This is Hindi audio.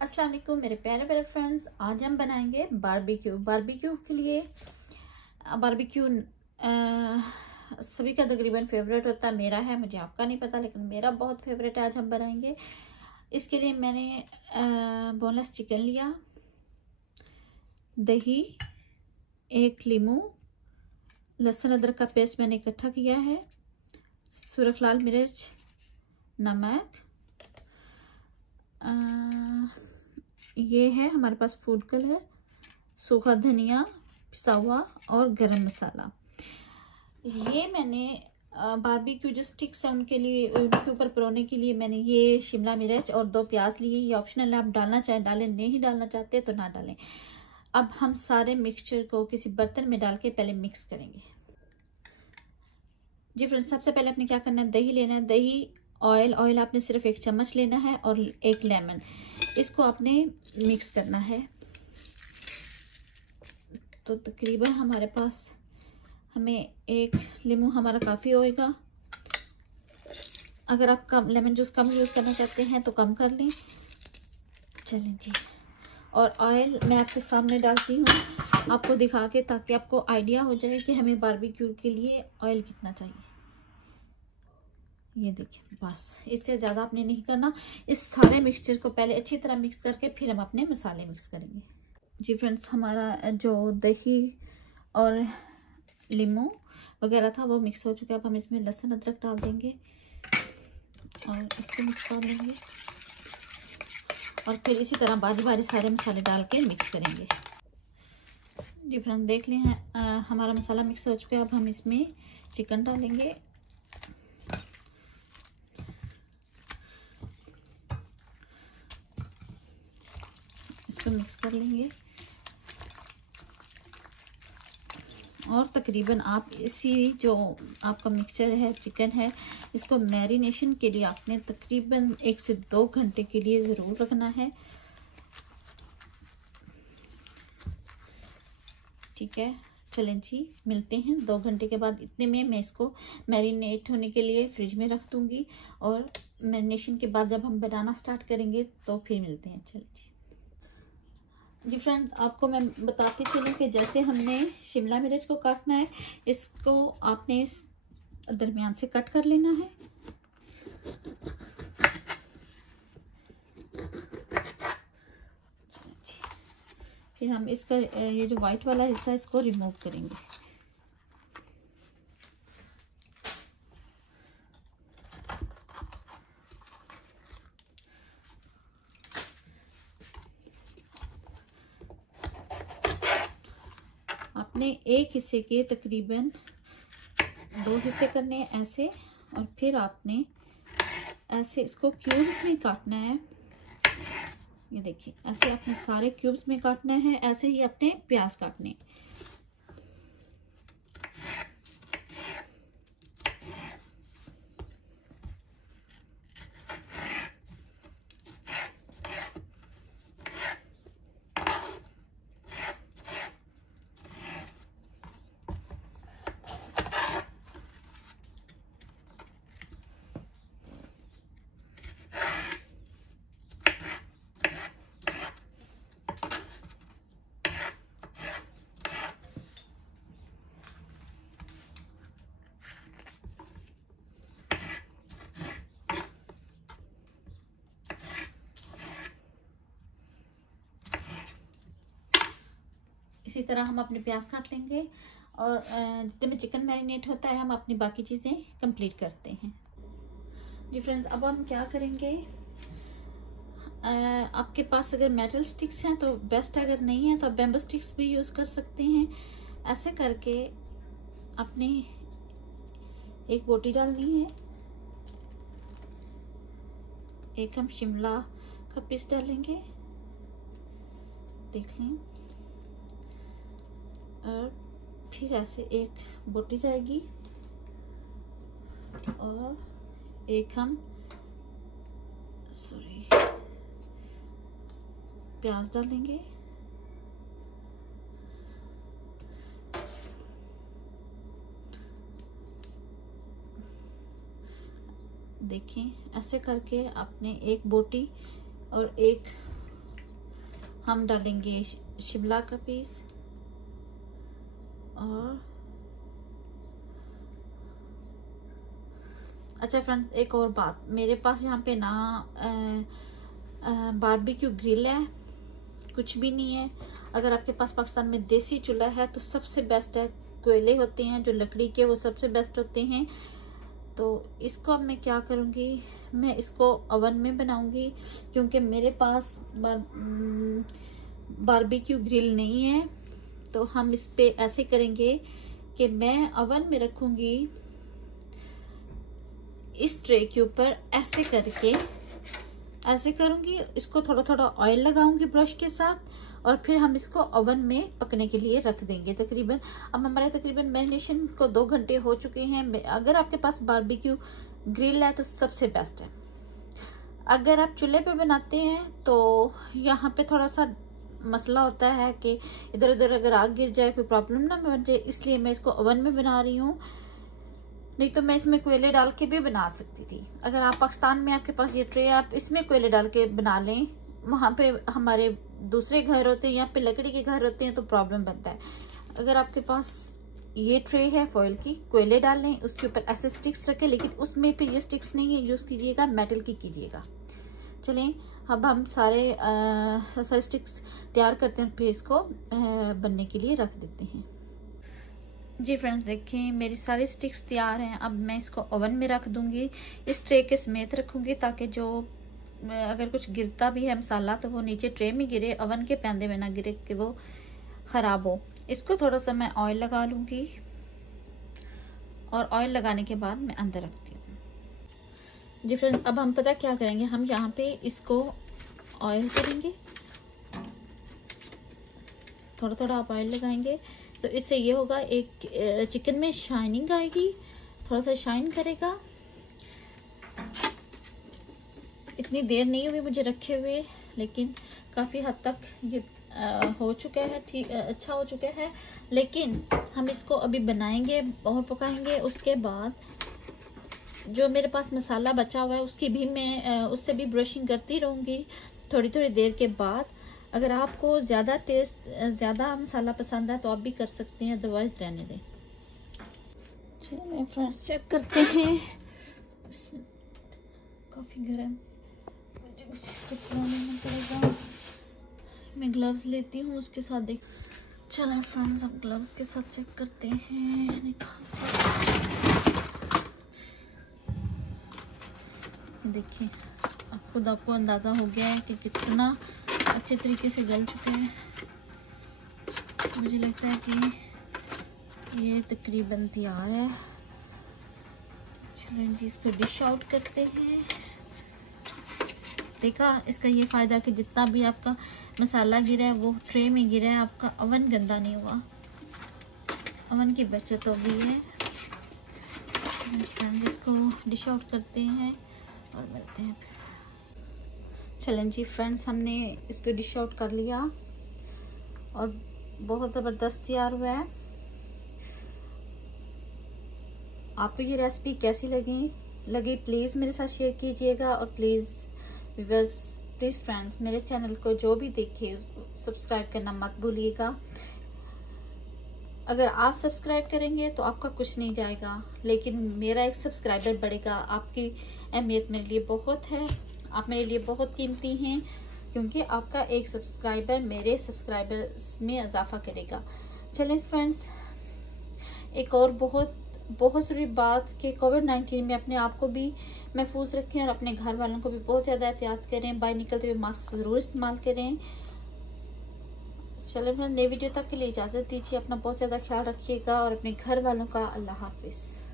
अस्सलाम वालेकुम मेरे प्यारे प्यारे फ्रेंड्स। आज हम बनाएंगे बारबेक्यू के लिए बारबेक्यू सभी का तकरीबन फेवरेट होता है। मेरा है, मुझे आपका नहीं पता, लेकिन मेरा बहुत फेवरेट है। आज हम बनाएंगे। इसके लिए मैंने बोनलेस चिकन लिया, दही, एक लीमू, लहसुन अदरक का पेस्ट मैंने इकट्ठा किया है, सुरख लाल मिर्च, नमक, ये है हमारे पास फूड कलर, सूखा धनिया पिसा हुआ और गरम मसाला। ये मैंने बारबेक्यू जो स्टिक्स हैं उनके ऊपर परोने के लिए मैंने ये शिमला मिर्च और 2 प्याज लिए। ये ऑप्शनल है, आप डालना चाहे डालें, नहीं डालना चाहते तो ना डालें। अब हम सारे मिक्सचर को किसी बर्तन में डाल के पहले मिक्स करेंगे। जी फ्रेंड्स, सबसे पहले आपने क्या करना है, दही लेना है। दही, ऑयल आपने सिर्फ 1 चम्मच लेना है और 1 लेमन, इसको आपने मिक्स करना है। तो तकरीबन हमारे पास हमें 1 लीमू हमारा काफ़ी होएगा। अगर आप कम लेमन जूस कम यूज़ करना चाहते हैं तो कम कर लें। चलें जी, और ऑयल मैं आपके सामने डालती हूँ आपको दिखा के, ताकि आपको आइडिया हो जाए कि हमें बारबेक्यू के लिए ऑयल कितना चाहिए। ये देखिए, बस इससे ज़्यादा आपने नहीं करना। इस सारे मिक्सचर को पहले अच्छी तरह मिक्स करके फिर हम अपने मसाले मिक्स करेंगे। जी फ्रेंड्स, हमारा जो दही और लीमू वगैरह था वो मिक्स हो चुका है। अब हम इसमें लहसुन अदरक डाल देंगे और इसको मिक्स कर लेंगे और फिर इसी तरह बारी बारी सारे मसाले डाल के मिक्स करेंगे। जी फ्रेंड्स, देख लें हमारा मसाला मिक्स हो चुका है। अब हम इसमें चिकन डालेंगे। इसको मिक्स कर लेंगे और तकरीबन आप इसी जो आपका मिक्सचर है, चिकन है, इसको मैरिनेशन के लिए आपने तकरीबन 1 से 2 घंटे के लिए ज़रूर रखना है। ठीक है, चलें जी, मिलते हैं 2 घंटे के बाद। इतने में मैं इसको मैरिनेट होने के लिए फ्रिज में रख दूँगी और मैरिनेशन के बाद जब हम बनाना स्टार्ट करेंगे तो फिर मिलते हैं। चलें जी फ्रेंड्स, आपको मैं बताती चलूँ कि जैसे हमने शिमला मिर्च को काटना है, इसको आपने दरमियान से कट कर लेना है। फिर हम इसका ये जो वाइट वाला हिस्सा इसको रिमूव करेंगे। आपने एक हिस्से के तकरीबन 2 हिस्से करने हैं ऐसे, और फिर आपने ऐसे इसको क्यूब्स में काटना है। ये देखिए, ऐसे आपने सारे क्यूब्स में काटना है। ऐसे ही अपने प्याज काटने हैं। इसी तरह हम अपने प्याज काट लेंगे और जितने में चिकन मैरिनेट होता है हम अपनी बाकी चीज़ें कंप्लीट करते हैं। जी फ्रेंड्स, अब हम क्या करेंगे, आपके पास अगर मेटल स्टिक्स हैं तो बेस्ट, अगर नहीं है तो आप बैम्बू स्टिक्स भी यूज़ कर सकते हैं। ऐसे करके आपने एक बोटी डालनी है, एक हम शिमला का पीस डालेंगे, देख लें, और फिर ऐसे एक बोटी जाएगी और एक हम प्याज डालेंगे। देखें, ऐसे करके आपने एक बोटी और एक हम डालेंगे शिमला का पीस और अच्छा फ्रेंड्स, एक और बात, मेरे पास यहाँ पे ना बारबेक्यू ग्रिल है, कुछ भी नहीं है। अगर आपके पास पाकिस्तान में देसी चूल्हा है तो सबसे बेस्ट है, कोयले होते हैं जो लकड़ी के, वो सबसे बेस्ट होते हैं। तो इसको अब मैं क्या करूँगी, मैं इसको ओवन में बनाऊँगी क्योंकि मेरे पास बारबेक्यू ग्रिल नहीं है। तो हम इस पे ऐसे करेंगे कि मैं ओवन में रखूँगी, इस ट्रे के ऊपर ऐसे करके ऐसे करूँगी, इसको थोड़ा थोड़ा ऑयल लगाऊंगी ब्रश के साथ और फिर हम इसको ओवन में पकने के लिए रख देंगे। तकरीबन अब हमारे तकरीबन मैरिनेशन को 2 घंटे हो चुके हैं। अगर आपके पास बारबेक्यू ग्रिल है तो सबसे बेस्ट है। अगर आप चूल्हे पे बनाते हैं तो यहाँ पे थोड़ा सा मसला होता है कि इधर उधर अगर आग गिर जाए, कोई प्रॉब्लम ना बन जाए, इसलिए मैं इसको ओवन में बना रही हूँ। नहीं तो मैं इसमें कोयले डाल के भी बना सकती थी। अगर आप पाकिस्तान में आपके पास ये ट्रे, आप इसमें कोयले डाल के बना लें, वहाँ पे हमारे दूसरे घर होते हैं, यहाँ पे लकड़ी के घर होते हैं तो प्रॉब्लम बनता है। अगर आपके पास ये ट्रे है फॉइल की, कोयले डाल लें, उसके ऊपर ऐसे स्टिक्स रखें, लेकिन उसमें फिर ये स्टिक्स नहीं है यूज़ कीजिएगा, मेटल की कीजिएगा। चलें अब हम सारे स्टिक्स तैयार करते हैं, फिर इसको बनने के लिए रख देते हैं। जी फ्रेंड्स, देखें मेरी सारी स्टिक्स तैयार हैं। अब मैं इसको ओवन में रख दूंगी, इस ट्रे के समेत रखूंगी ताकि जो अगर कुछ गिरता भी है मसाला तो वो नीचे ट्रे में गिरे, ओवन के पैंदे में ना गिरे कि वो ख़राब हो। इसको थोड़ा सा मैं ऑयल लगा लूँगी और ऑयल लगाने के बाद मैं अंदर रखती हूँ। जी फ्रेंड्स, अब हम पता क्या करेंगे, हम यहाँ पे इसको ऑयल करेंगे, थोड़ा थोड़ा आप ऑयल लगाएंगे तो इससे ये होगा, एक चिकन में शाइनिंग आएगी, थोड़ा सा शाइन करेगा। इतनी देर नहीं हुई मुझे रखे हुए, लेकिन काफ़ी हद तक ये हो चुका है, ठीक अच्छा हो चुका है। लेकिन हम इसको अभी बनाएंगे और पकाएंगे। उसके बाद जो मेरे पास मसाला बचा हुआ है उसकी भी मैं उससे भी ब्रशिंग करती रहूँगी थोड़ी थोड़ी देर के बाद। अगर आपको ज़्यादा मसाला पसंद है तो आप भी कर सकते हैं, अदरवाइज रहने दें। चलिए फ्रेंड्स, चेक करते हैं। काफ़ी गर्म, मुझे कुछ लेना पड़ेगा। मैं ग्लव्स लेती हूँ, उसके साथ देख। चलें फ्रेंड्स, अब ग्लव्स के साथ चेक करते हैं। देखिए, आपको अंदाज़ा हो गया है कि कितना अच्छे तरीके से गल चुके हैं। मुझे लगता है कि ये तकरीबन तैयार है। चलें जी, इसको डिश आउट करते हैं। देखा, इसका ये फ़ायदा कि जितना भी आपका मसाला गिरा है वो ट्रे में गिरा है, आपका अवन गंदा नहीं हुआ, अवन की बचत हो गई है। फ्रेंड्स, इसको डिश आउट करते हैं और मिलते हैं फिर। चलें जी फ्रेंड्स, हमने इसको डिश आउट कर लिया और बहुत ज़बरदस्त तैयार हुआ है। आपको ये रेसिपी कैसी लगी प्लीज़ मेरे साथ शेयर कीजिएगा। और प्लीज़ फ्रेंड्स, मेरे चैनल को जो भी देखे उसको सब्सक्राइब करना मत भूलिएगा। अगर आप सब्सक्राइब करेंगे तो आपका कुछ नहीं जाएगा, लेकिन मेरा एक सब्सक्राइबर बढ़ेगा। आपकी अहमियत मेरे लिए बहुत है, आप मेरे लिए बहुत कीमती हैं, क्योंकि आपका एक सब्सक्राइबर मेरे सब्सक्राइबर्स में इजाफा करेगा। चलें फ्रेंड्स, एक और बहुत ज़रूरी बात कि कोविड-19 में अपने आप को भी महफूज रखें और अपने घर वालों को भी बहुत ज़्यादा एहतियात करें। बाहर निकलते हुए मास्क ज़रूर इस्तेमाल करें। चलें फ्रेंड्स, नई वीडियो तक के लिए इजाज़त दीजिए। अपना बहुत ज़्यादा ख्याल रखिएगा और अपने घर वालों का। अल्लाह हाफिज़।